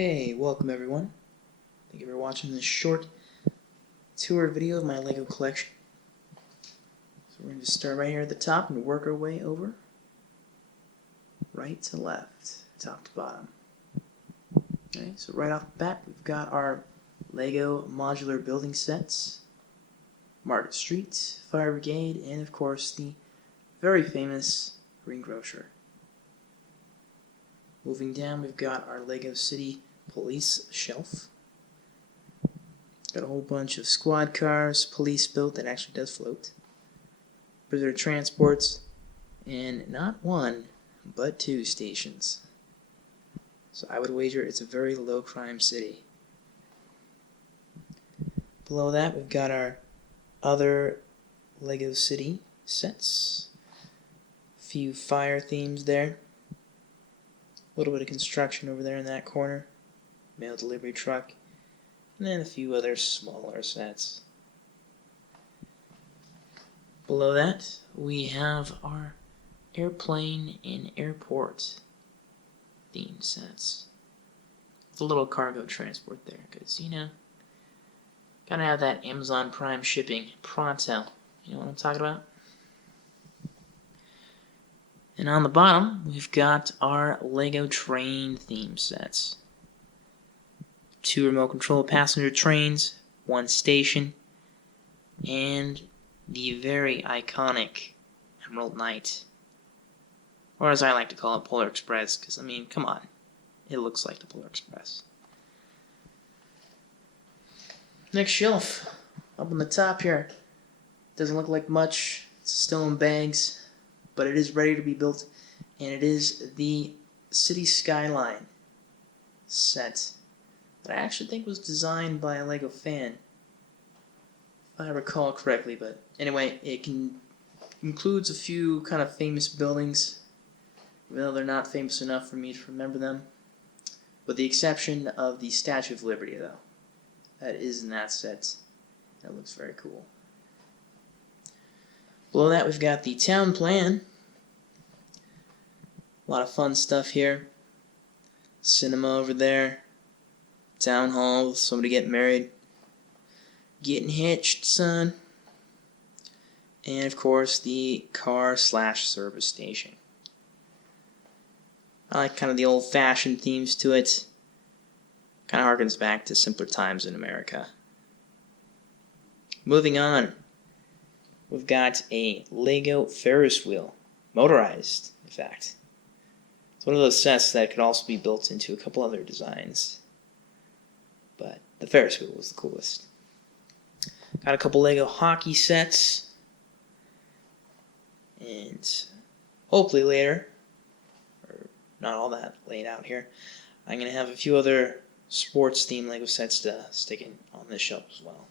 Hey, welcome everyone. Thank you for watching this short tour video of my LEGO collection. So we're going to start right here at the top and work our way over right to left, top to bottom. Okay, so right off the bat we've got our LEGO modular building sets, Market Street, Fire Brigade, and of course the very famous Greengrocer. Moving down, we've got our LEGO City Police shelf. Got a whole bunch of squad cars, police built that actually does float, prisoner transports, and not one, but two stations. So I would wager it's a very low crime city. Below that, we've got our other LEGO City sets. A few fire themes there. A little bit of construction over there in that corner. Mail delivery truck. And then a few other smaller sets. Below that, we have our airplane and airport theme sets. With a little cargo transport there, because, you know, gotta have that Amazon Prime shipping pronto. You know what I'm talking about? And on the bottom, we've got our LEGO train theme sets. 2 remote control passenger trains, 1 station, and the very iconic Emerald Knight. Or as I like to call it, Polar Express, because, I mean, come on. It looks like the Polar Express. Next shelf, up on the top here. Doesn't look like much. It's still in bags. But it is ready to be built, and it is the City Skyline set that I actually think was designed by a LEGO fan, if I recall correctly. But anyway, it includes a few kind of famous buildings, even though they're not famous enough for me to remember them, with the exception of the Statue of Liberty, though. That is in that set. That looks very cool. Below that, we've got the town plan. A lot of fun stuff here. Cinema over there. Town hall with somebody getting married. Getting hitched, son. And of course, the car/service station. I like kind of the old-fashioned themes to it. Kind of harkens back to simpler times in America. Moving on. We've got a LEGO Ferris wheel. Motorized, in fact. It's one of those sets that could also be built into a couple other designs. But the Ferris wheel was the coolest. Got a couple LEGO hockey sets. And hopefully later, or not all that laid out here, I'm going to have a few other sports-themed LEGO sets to stick in on this shelf as well.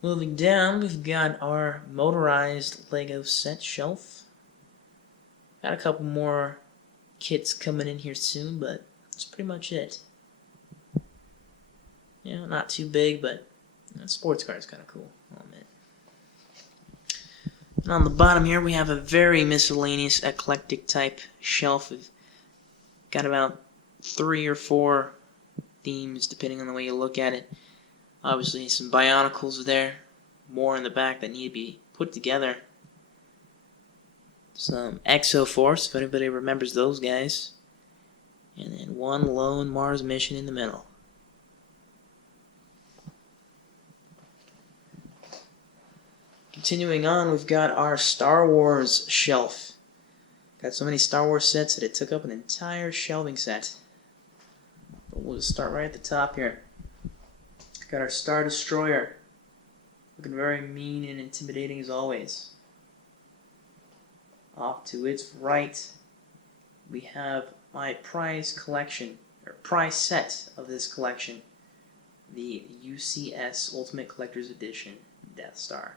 Moving down, we've got our motorized LEGO set shelf. Got a couple more kits coming in here soon, but that's pretty much it. You know, not too big, but sports car is kind of cool, I'll admit. And on the bottom here, we have a very miscellaneous, eclectic type shelf. We've got about 3 or 4 themes, depending on the way you look at it. Obviously, some Bionicles there, more in the back that need to be put together. Some Exoforce, if anybody remembers those guys. And then 1 lone Mars mission in the middle. Continuing on, we've got our Star Wars shelf. Got so many Star Wars sets that it took up an entire shelving set. But we'll just start right at the top here. Got our Star Destroyer, looking very mean and intimidating as always. Off to its right, we have my prize collection, or prize set of this collection, the UCS Ultimate Collector's Edition Death Star.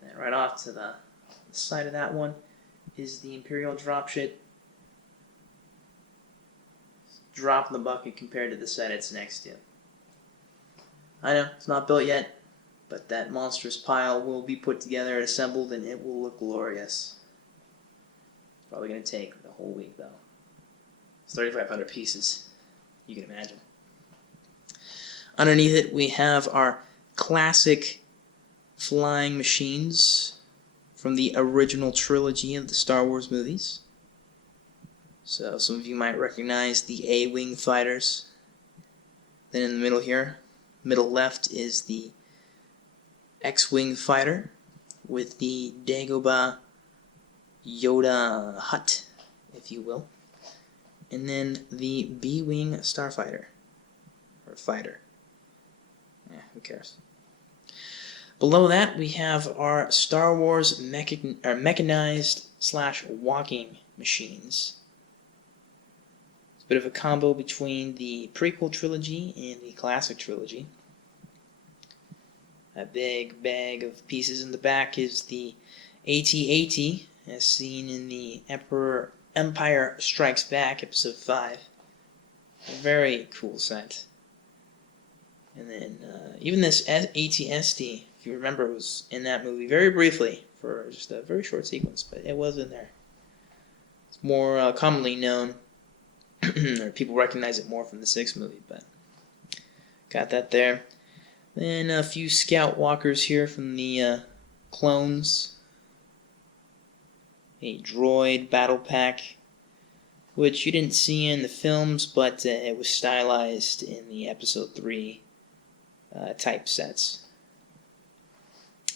And then right off to the side of that one is the Imperial dropship. Drop in the bucket compared to the set it's next to. I know, it's not built yet, but that monstrous pile will be put together and assembled, and it will look glorious. Probably going to take the whole week, though. It's 3,500 pieces. You can imagine. Underneath it, we have our classic flying machines from the original trilogy of the Star Wars movies. So some of you might recognize the A-Wing fighters. Then in the middle here, middle left, is the X-Wing fighter with the Dagobah Yoda hut, if you will. And then the B-Wing starfighter, or fighter. Yeah, who cares? Below that, we have our Star Wars mechanized / walking machines. It's a bit of a combo between the prequel trilogy and the classic trilogy. A big bag of pieces in the back is the AT-AT, as seen in the Empire Strikes Back, Episode 5. A very cool set. And then even this AT-ST, if you remember, was in that movie very briefly for just a very short sequence, but it was in there. It's more commonly known, or people recognize it more from the 6th movie, but got that there. Then a few Scout Walkers here from the clones. A droid battle pack, which you didn't see in the films, but it was stylized in the Episode 3 type sets.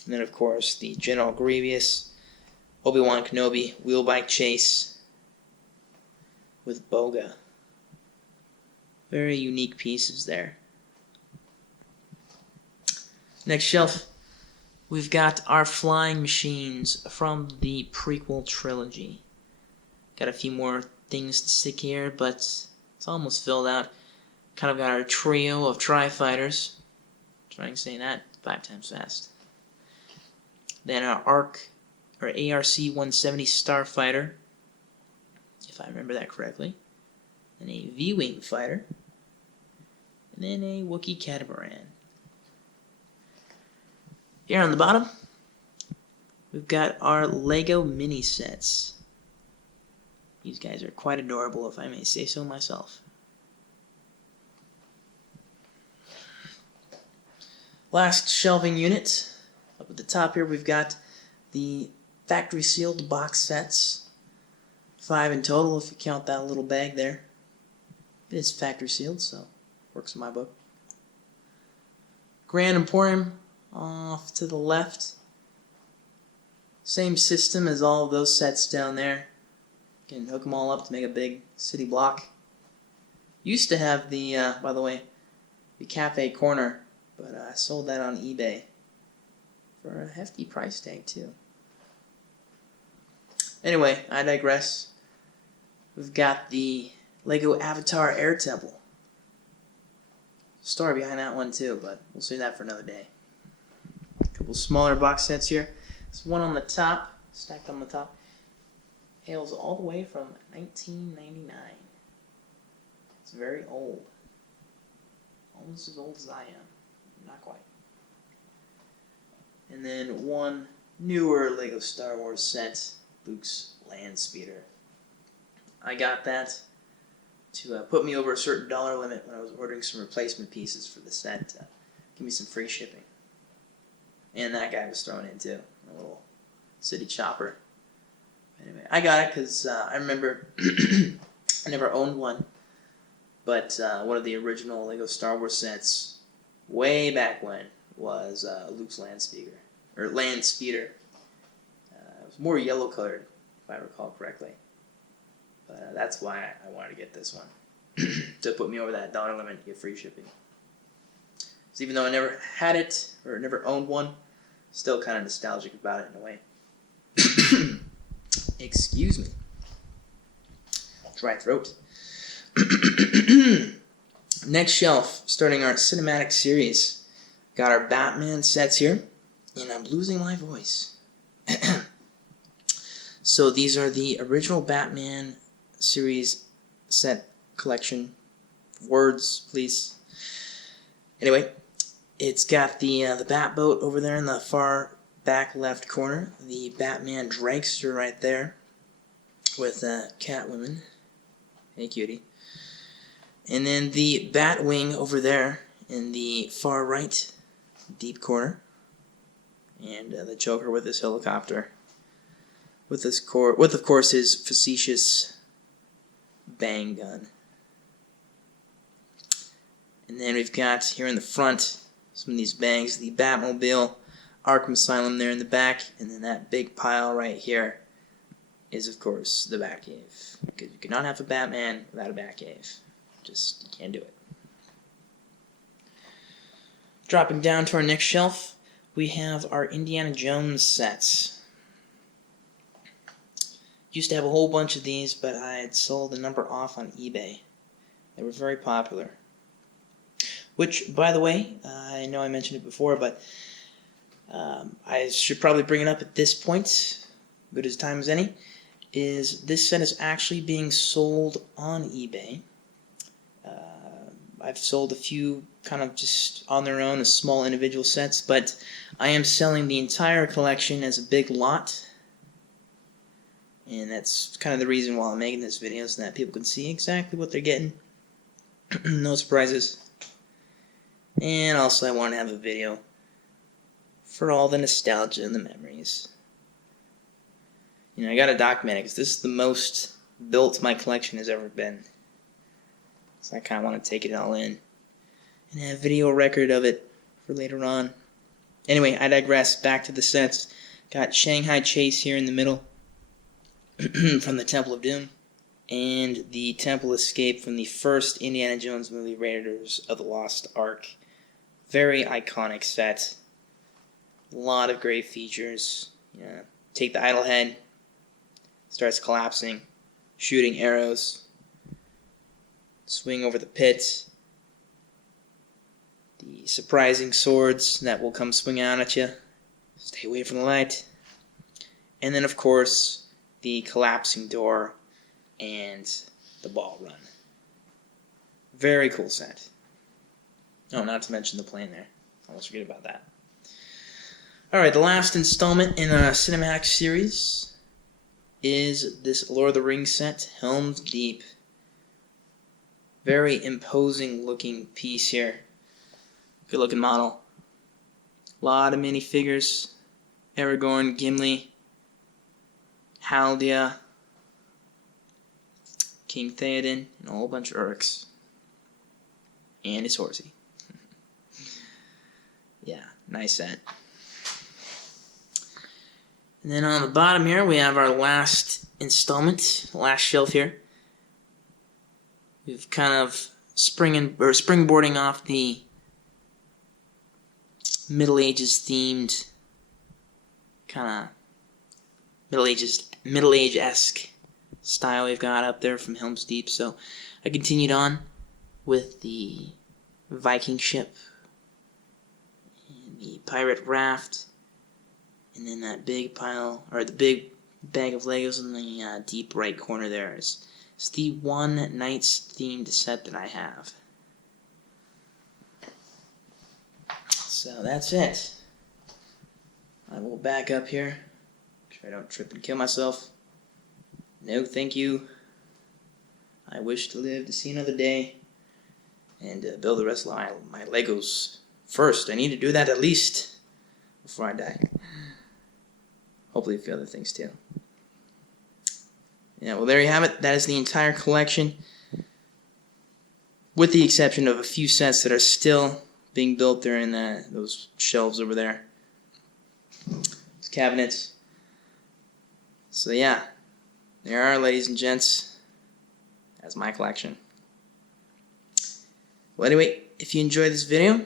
And then, of course, the General Grievous, Obi-Wan Kenobi wheel bike chase with Boga. Very unique pieces there. Next shelf, we've got our flying machines from the prequel trilogy. Got a few more things to stick here, but it's almost filled out. Kind of got our trio of Tri-Fighters. Trying to say that 5 times fast. Then our ARC-170 Starfighter, if I remember that correctly. Then a V-Wing fighter. And then a Wookiee Catamaran. Here on the bottom, we've got our Lego mini sets. These guys are quite adorable, if I may say so myself. Last shelving unit. Up at the top here, we've got the factory sealed box sets. 5 in total, if you count that little bag there. It is factory sealed, so works in my book. Grand Emporium off to the left. Same system as all of those sets down there. You can hook them all up to make a big city block. Used to have the, by the way, the cafe corner, but I sold that on eBay for a hefty price tag too. Anyway, I digress. We've got the Lego Avatar Air Temple. Story behind that one too, but we'll save that for another day. A couple smaller box sets here. This one on the top, stacked on the top, hails all the way from 1999. It's very old. Almost as old as I am. Not quite. And then one newer Lego Star Wars set, Luke's Land Speeder. I got that to put me over a certain dollar limit when I was ordering some replacement pieces for the set. Give me some free shipping. And that guy was thrown in too, a little city chopper. Anyway, I got it because I remember I never owned one, but one of the original Lego Star Wars sets, way back when, was Luke's Land Speeder. It was more yellow colored, if I recall correctly. But that's why I wanted to get this one, to put me over that dollar limit to get free shipping. So even though I never had it, or never owned one, still kind of nostalgic about it in a way. Excuse me. Dry throat. Next shelf, starting our cinematic series. Got our Batman sets here, and I'm losing my voice. So these are the original Batman series set collection. Words, please. Anyway, it's got the Batboat over there in the far back left corner, the Batman Dragster right there, with Catwoman. Hey, cutie. And then the Batwing over there in the far right, deep corner. And the Joker with his helicopter. With of course, his facetious bang gun. And then we've got here in the front some of these bangs, the Batmobile, Arkham Asylum there in the back, and then that big pile right here is, of course, the Batcave. Because you cannot have a Batman without a Batcave. Just, you can't do it. Dropping down to our next shelf, we have our Indiana Jones sets. Used to have a whole bunch of these, but I had sold a number off on eBay. They were very popular. Which, by the way, I know I mentioned it before, but I should probably bring it up at this point, good as time as any, is this set is actually being sold on eBay. I've sold a few kind of just on their own as small individual sets, but I am selling the entire collection as a big lot. And that's kind of the reason why I'm making this video, so that people can see exactly what they're getting. No surprises. And also I want to have a video for all the nostalgia and the memories. You know, I gotta document it because this is the most built my collection has ever been. So I kind of want to take it all in and have video record of it for later on. Anyway, I digress. Back to the sets. Got Shanghai Chase here in the middle from the Temple of Doom. And the Temple Escape from the first Indiana Jones movie, Raiders of the Lost Ark. Very iconic set. A lot of great features. Yeah. Take the idol head. Starts collapsing. Shooting arrows. Swing over the pit. The surprising swords that will come swing out at you. Stay away from the light. And then, of course, the collapsing door and the ball run. Very cool set. Oh, not to mention the plane there. Almost forget about that. Alright, the last installment in a cinematic series is this Lord of the Rings set, Helm's Deep. Very imposing looking piece here. Good looking model. A lot of minifigures. Aragorn, Gimli, Haldia, King Theoden, and a whole bunch of Urks. And his horsey. Yeah, nice set. And then on the bottom here, we have our last installment, last shelf here. We've kind of springboarding off the Middle Ages themed, kind of Middle Age-esque style we've got up there from Helm's Deep. So I continued on with the Viking ship, and the pirate raft, and then that big pile, or the big bag of Legos in the deep right corner there. It's the One Knights themed set that I have. So that's it. I will back up here. Make sure I don't trip and kill myself. No, thank you. I wish to live to see another day and build the rest of my Legos first. I need to do that at least before I die. Hopefully a few other things too. Yeah, well, there you have it. That is the entire collection, with the exception of a few sets that are still being built there in those shelves over there. Those cabinets. So yeah, there are, ladies and gents. That's my collection. Well, anyway, if you enjoyed this video,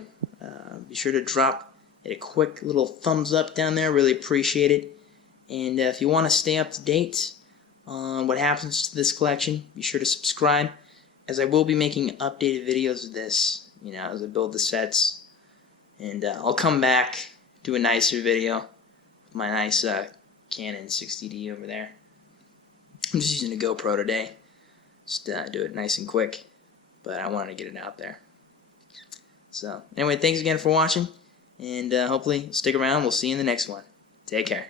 be sure to drop it a quick little thumbs up down there. Really appreciate it. And if you want to stay up to date on what happens to this collection, be sure to subscribe, as I will be making updated videos of this, as I build the sets. And I'll come back, do a nicer video with my nice Canon 60D over there. I'm just using a GoPro today. Just do it nice and quick, but I wanted to get it out there. So anyway, thanks again for watching, and hopefully stick around. We'll see you in the next one. Take care.